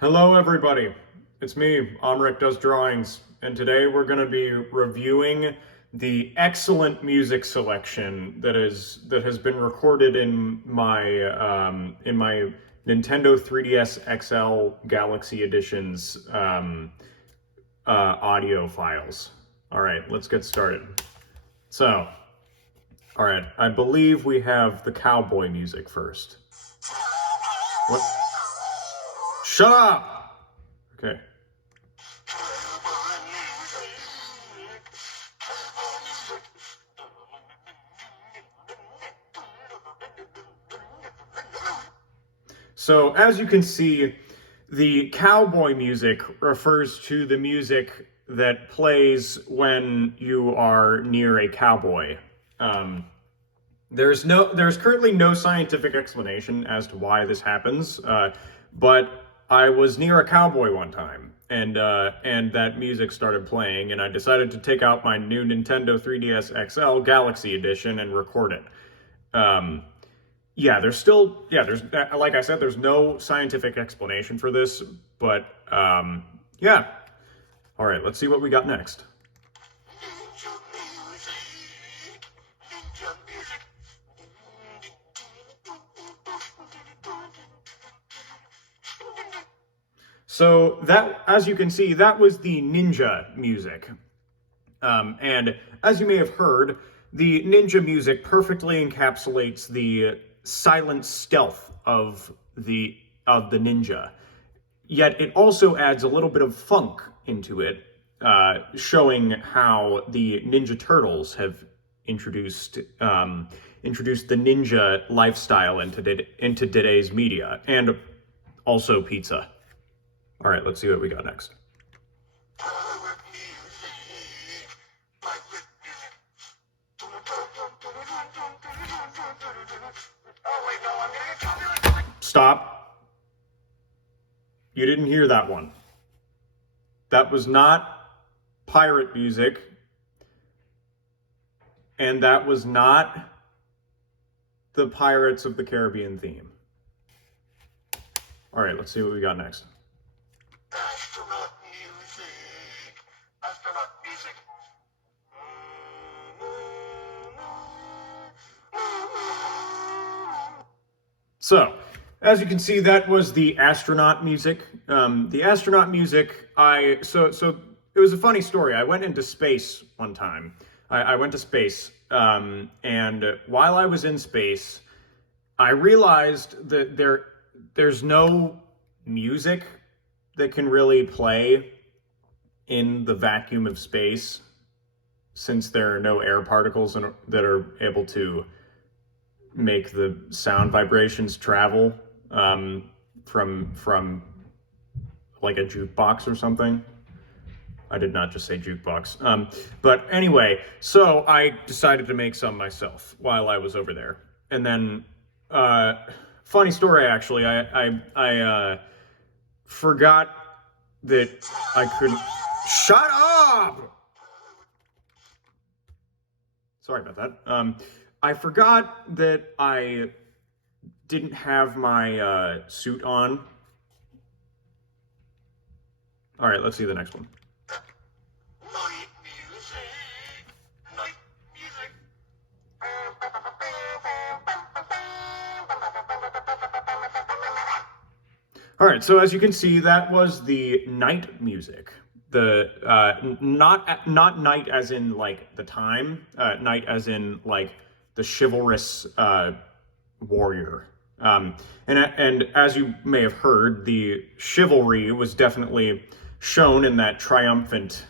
Hello everybody, it's me, Amerik Does Drawings, and today we're going to be reviewing the excellent music selection that has been recorded in my Nintendo 3DS XL Galaxy Edition's audio files. All right, let's get started. So, all right, I believe we have the cowboy music first. What? Shut up! Okay. So, as you can see, the cowboy music refers to the music that plays when you are near a cowboy. There's currently no scientific explanation as to why this happens, but I was near a cowboy one time, and that music started playing, and I decided to take out my new Nintendo 3DS XL Galaxy Edition and record it. There's like I said, there's no scientific explanation for this, but yeah. All right, let's see what we got next. So that, as you can see, that was the ninja music. And as you may have heard, the ninja music perfectly encapsulates the silent stealth of the ninja. Yet it also adds a little bit of funk into it, showing how the Ninja Turtles have introduced the ninja lifestyle into today's media, and also pizza. All right, let's see what we got next. Stop. You didn't hear that one. That was not pirate music. And that was not the Pirates of the Caribbean theme. All right, let's see what we got next. Astronaut music. So, as you can see, that was the astronaut music. The astronaut music, so it was a funny story. I went into space one time. I went to space, and while I was in space, I realized that there's no music that can really play in the vacuum of space, since there are no air particles that are able to make the sound vibrations travel from like a jukebox or something. I did not just say jukebox. But anyway, so I decided to make some myself while I was over there. And then, funny story actually, I forgot that I couldn't. Shut up! Sorry about that. I forgot that I didn't have my suit on. All right, let's see the next one. Night music. All right, so as you can see, that was the night music. The not night as in like the time, night as in like the chivalrous warrior. And as you may have heard, the chivalry was definitely shown in that triumphant,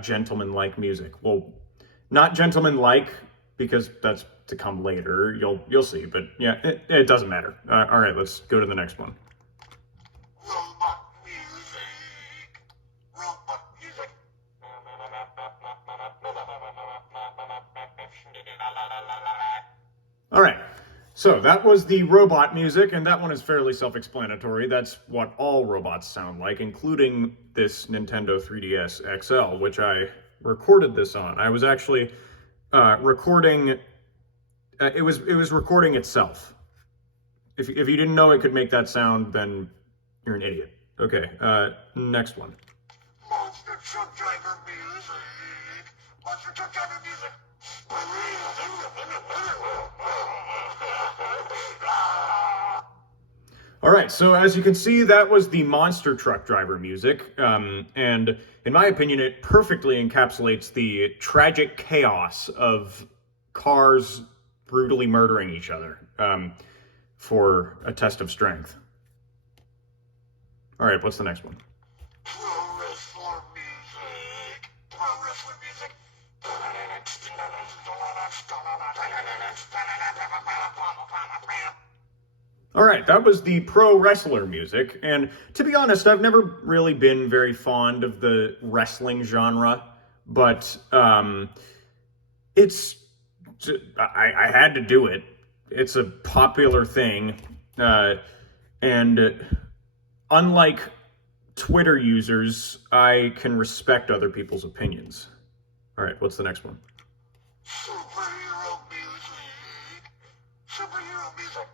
gentleman-like music. Well, not gentleman-like, because that's to come later. You'll see, but yeah, it doesn't matter. All right, let's go to the next one. All right, so that was the robot music, and that one is fairly self-explanatory. That's what all robots sound like, including this Nintendo 3DS XL, which I recorded this on. I was actually recording. It was recording itself. If you didn't know it could make that sound, then you're an idiot. Okay, next one. Monster truck driver music. Monster truck driver music. All right, so as you can see, that was the monster truck driver music, and in my opinion, it perfectly encapsulates the tragic chaos of cars brutally murdering each other for a test of strength. All right, what's the next one? Pro wrestler music. Pro wrestler music. All right, that was the pro wrestler music, and to be honest, I've never really been very fond of the wrestling genre, but it's I had to do it. It's a popular thing, and unlike Twitter users, I can respect other people's opinions. All right, what's the next one? Superhero music. Superhero music.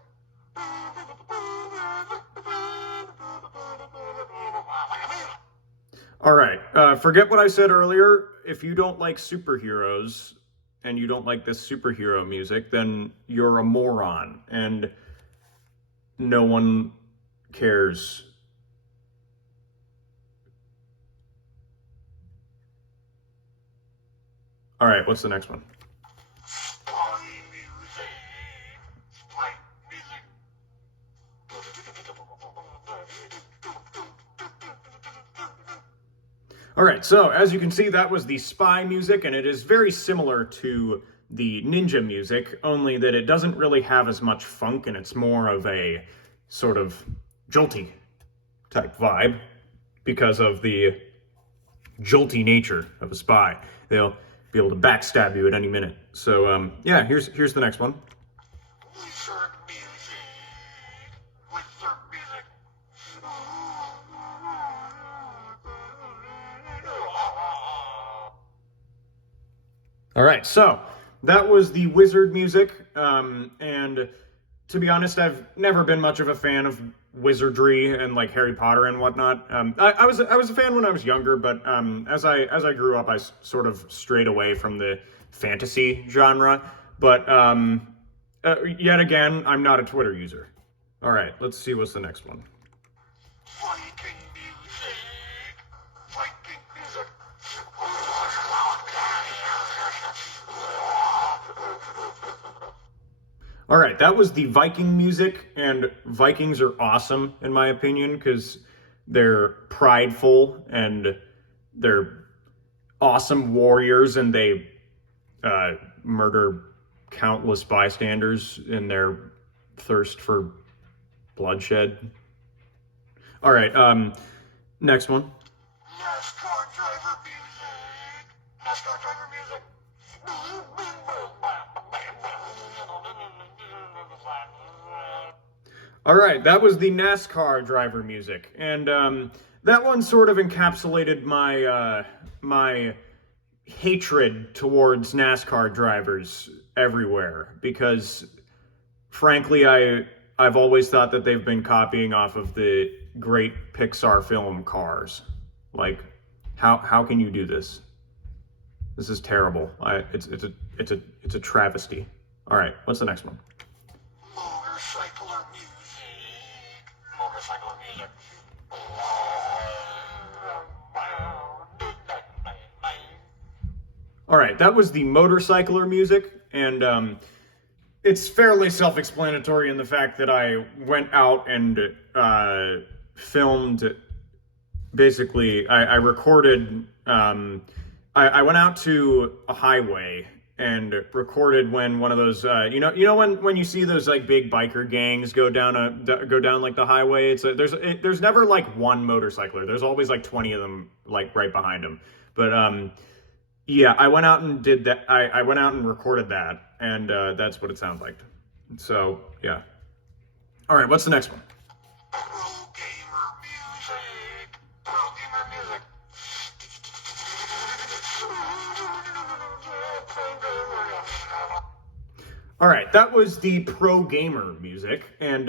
All right, forget what I said earlier. If you don't like superheroes and you don't like this superhero music, then you're a moron and no one cares. All right, what's the next one? Spy music. Spy music. All right, so as you can see, that was the spy music, and it is very similar to the ninja music, only that it doesn't really have as much funk, and it's more of a sort of jolty type vibe because of the jolty nature of a spy. They'll be able to backstab you at any minute. So, yeah, here's the next one. Wizard music. Wizard music. All right, so that was the wizard music, and to be honest, I've never been much of a fan of wizardry and like Harry Potter and whatnot. I was a fan when I was younger, but as I grew up, I sort of strayed away from the fantasy genre. But yet again, I'm not a Twitter user. All right, let's see what's the next one. Viking music. Viking music. All right, that was the Viking music, and Vikings are awesome in my opinion because they're prideful and they're awesome warriors, and they murder countless bystanders in their thirst for bloodshed. All right, next one. NASCAR driver music. NASCAR driver music. All right, that was the NASCAR driver music, and that one sort of encapsulated my my hatred towards NASCAR drivers everywhere because, frankly, I've always thought that they've been copying off of the great Pixar film Cars. Like, how can you do this? This is terrible. It's a travesty. All right, what's the next one? Motorcycler music. Motorcycler music. All right, that was the motorcycler music, and it's fairly self-explanatory in the fact that I went out and filmed. Basically, I recorded. I went out to a highway and recorded when one of those you know when you see those like big biker gangs go down like the highway. There's never like one motorcycler. There's always like 20 of them like right behind them. But yeah, I went out and did that. I went out and recorded that, and that's what it sounds like. So yeah. All right, what's the next one? Pro gamer music. Pro gamer music. All right, that was the pro gamer music, and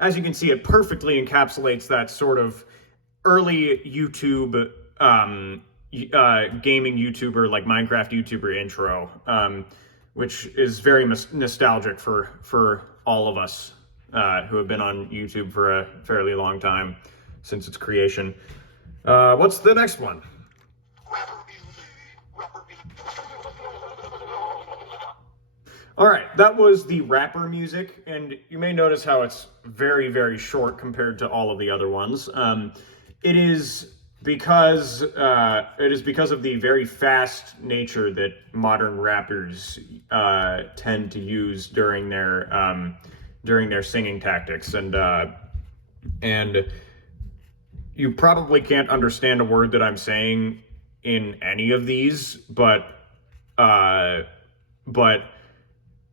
as you can see, it perfectly encapsulates that sort of early YouTube, gaming YouTuber, like Minecraft YouTuber intro, which is very nostalgic for all of us who have been on YouTube for a fairly long time since its creation. What's the next one? Rapper music. Rapper music. All right, that was the rapper music, and you may notice how it's very, very short compared to all of the other ones. It is because of the very fast nature that modern rappers tend to use during their singing tactics, and you probably can't understand a word that I'm saying in any of these, but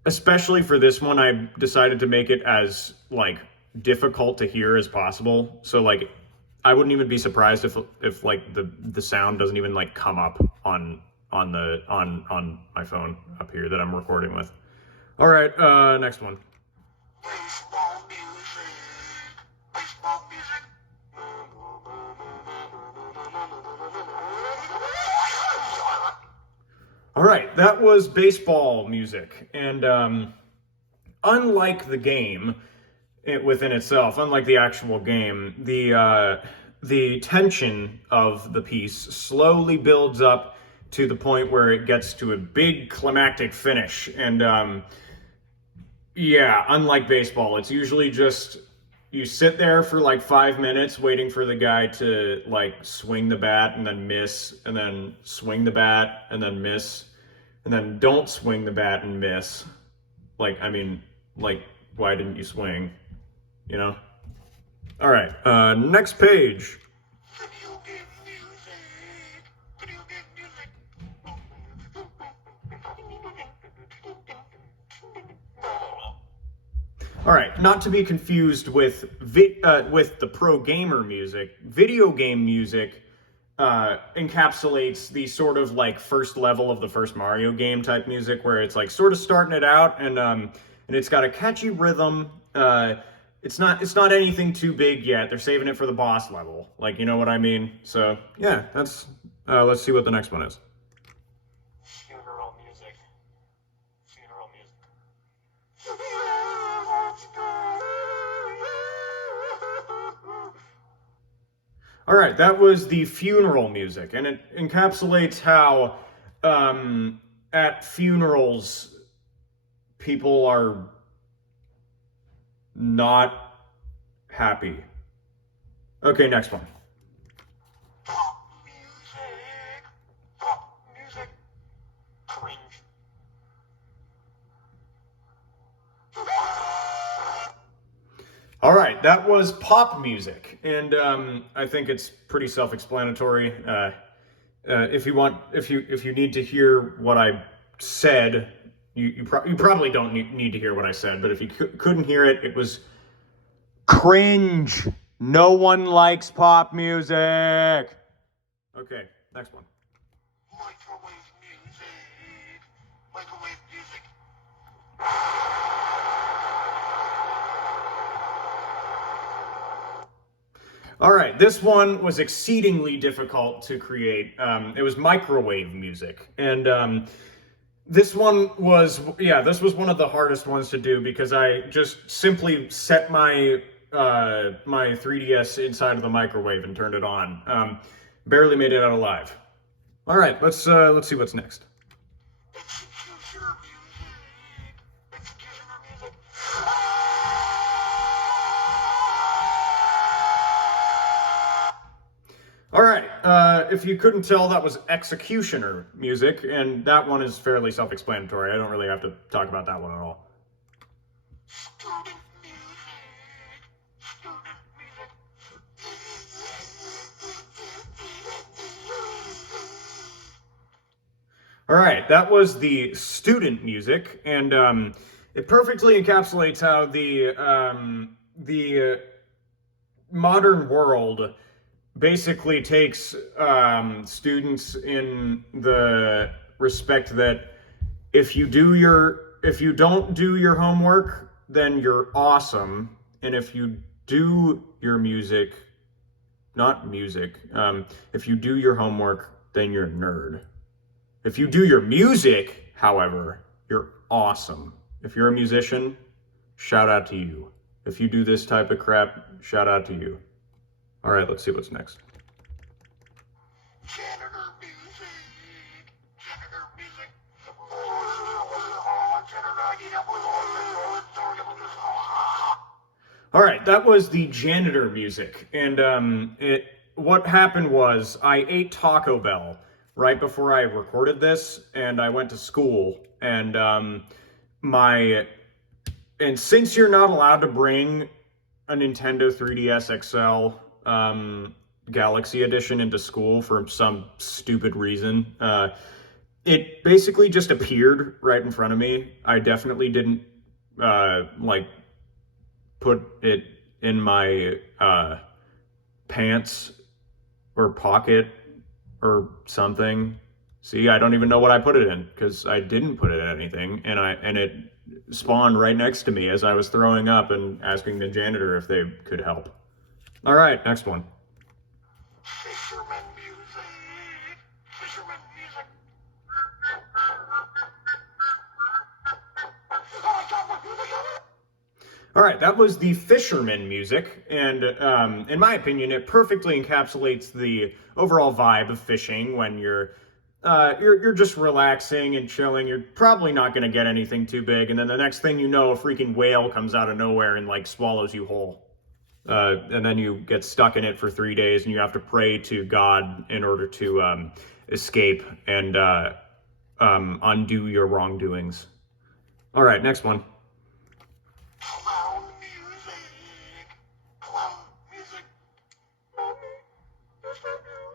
especially for this one, I decided to make it as like difficult to hear as possible. So like, I wouldn't even be surprised if like the sound doesn't even like come up on my phone up here that I'm recording with. All right, next one. Baseball music. Baseball music. All right, that was baseball music, and unlike the game within itself, unlike the actual game, the tension of the piece slowly builds up to the point where it gets to a big climactic finish, and yeah, unlike baseball, it's usually just you sit there for like 5 minutes waiting for the guy to like swing the bat and then miss, and then swing the bat and then miss, and then don't swing the bat and miss. Like, I mean, like, why didn't you swing? You know? All right, next page. Video game music. Video game music. All right, not to be confused with the pro gamer music. Video game music encapsulates the sort of like first level of the first Mario game type music, where it's like sort of starting it out, and it's got a catchy rhythm. It's not anything too big yet. They're saving it for the boss level, like, you know what I mean. So yeah, that's let's see what the next one is. Funeral music. Funeral music. All right, that was the funeral music, and it encapsulates how at funerals people are not happy. Okay, next one. Pop music. Pop music. Cringe. All right, that was pop music, and I think it's pretty self-explanatory. If you need to hear what I said, you probably don't need to hear what I said. But if you couldn't hear it, it was cringe. No one likes pop music. Okay, next one. Microwave music. Microwave music. All right, this one was exceedingly difficult to create. It was microwave music, and this was one of the hardest ones to do because I just simply set my 3DS inside of the microwave and turned it on. Barely made it out alive. All right, let's see what's next. Executioner music. Executioner music. All right, if you couldn't tell, that was Executioner music, and that one is fairly self-explanatory. I don't really have to talk about that one at all. Student music. Student music. All right, that was the student music, and it perfectly encapsulates how the modern world basically takes students in the respect that if you don't do your homework, then you're awesome, and if you do your music, not music. If you do your homework, then you're a nerd. If you do your music, however, you're awesome. If you're a musician, shout out to you. If you do this type of crap, shout out to you. All right, let's see what's next. Janitor music. Janitor music. All right, that was the janitor music, and what happened was I ate Taco Bell right before I recorded this, and I went to school, and since you're not allowed to bring a Nintendo 3DS XL Galaxy Edition into school for some stupid reason, it basically just appeared right in front of me. I definitely didn't put it in my pants or pocket or something. See, I don't even know what I put it in because I didn't put it in anything, and it spawned right next to me as I was throwing up and asking the janitor if they could help. All right, next one. Fisherman music. Fisherman music. All right, that was the fisherman music, and in my opinion, it perfectly encapsulates the overall vibe of fishing when you're just relaxing and chilling. You're probably not going to get anything too big, and then the next thing you know, a freaking whale comes out of nowhere and like swallows you whole, and then you get stuck in it for 3 days, and you have to pray to God in order to escape and undo your wrongdoings. All right, next one. Clown music. Clown music. Mommy, is that you?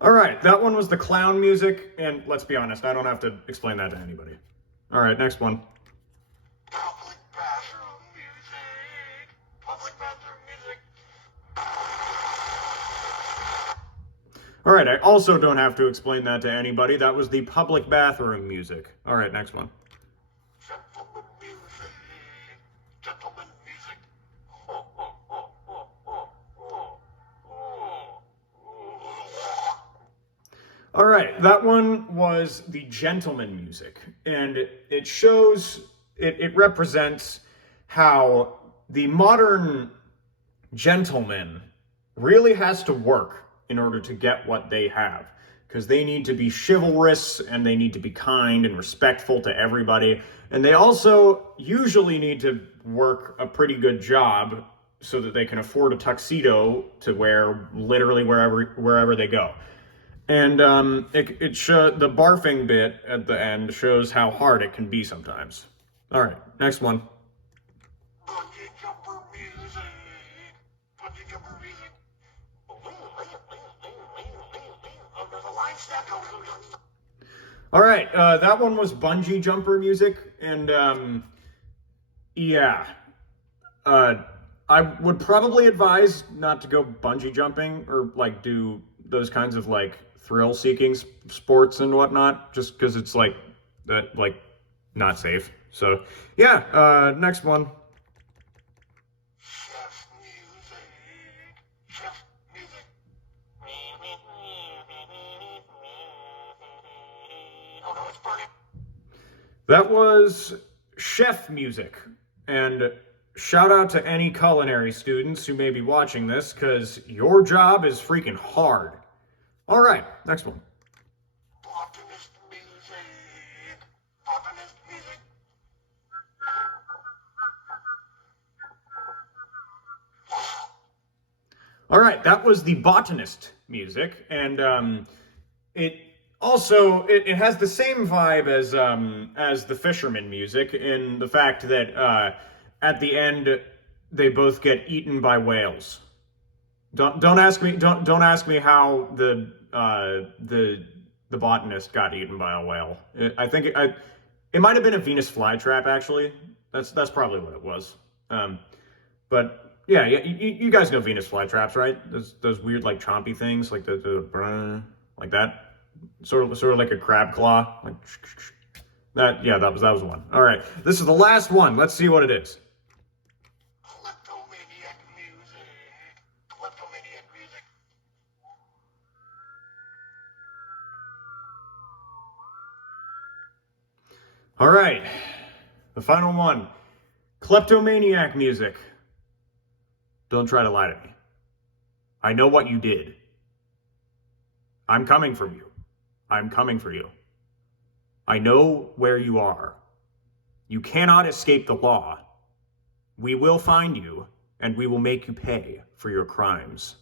All right, that one was the clown music, and let's be honest, I don't have to explain that to anybody. All right, next one. Public bathroom music. Public bathroom music. All right, I also don't have to explain that to anybody. That was the public bathroom music. All right, next one. Gentleman music. Gentleman music. All right, that one was the gentleman music, and it represents how the modern gentleman really has to work in order to get what they have, because they need to be chivalrous and they need to be kind and respectful to everybody, and they also usually need to work a pretty good job so that they can afford a tuxedo to wear literally wherever they go. And the barfing bit at the end shows how hard it can be sometimes. All right, next one. Bungee jumper music. Bungee jumper music. Oh, there's a line snap. All right, that one was bungee jumper music, and yeah, I would probably advise not to go bungee jumping or like do those kinds of like thrill-seeking sports and whatnot, just because it's like that, like not safe. So yeah, next one. Chef music. Chef music. Oh no, it's burning. That was chef music, and shout out to any culinary students who may be watching this, because your job is freaking hard. All right, next one. Botanist music. Botanist music. All right, that was the botanist music, and it has the same vibe as the fisherman music in the fact that at the end they both get eaten by whales. Don't ask me how the botanist got eaten by a whale. I think it might have been a Venus flytrap, actually. That's probably what it was. But yeah, you guys know Venus flytraps, right? Those weird like chompy things, like like that, sort of like a crab claw, like that. Yeah, that was one. All right, this is the last one. Let's see what it is. Kleptomaniac. All right, the final one. Kleptomaniac music. Don't try to lie to me. I know what you did. I'm coming for you. I'm coming for you. I know where you are. You cannot escape the law. We will find you, and we will make you pay for your crimes.